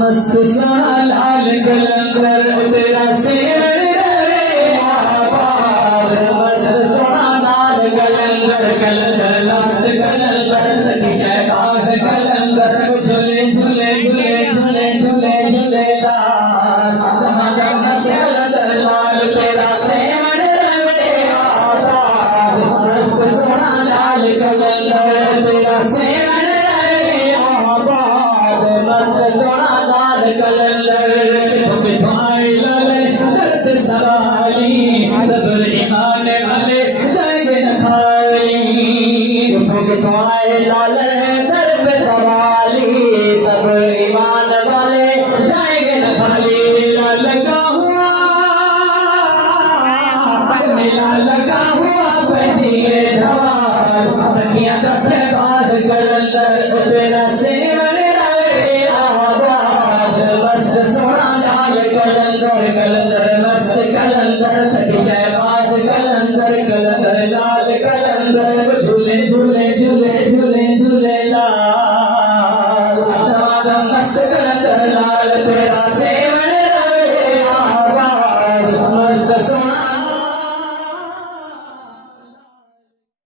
मस्त सोना लाल कलंदर तेरा सेवर रहे आबाद मस्त सोना लाल कलंदर कलंदर मस्त कलंदर सखी शहबाज कलंदर झूले झूले झूले झूले झूले झूलेदार मस्त कलंदर लाल तेरा सेवर रहे आबाद मस्त सोना लाल कलंदर तेरा सेवर रहे आबाद मस्त सोना लाल कलंदर तुम्हारे लाले दर्द सवाली सब्र ईमान वाले जाएंगे न खाली तुम्हारे लाले दर्द सवाली सब्र ईमान वाले जाएंगे न खाली मेला लगा हुआ बदिए धमाल सखियां दफे बाज कलंदर तेरा सेवर रहे आबाद मस्त सोना लाल कलंदर कलंदर मस्त कलंदर सखी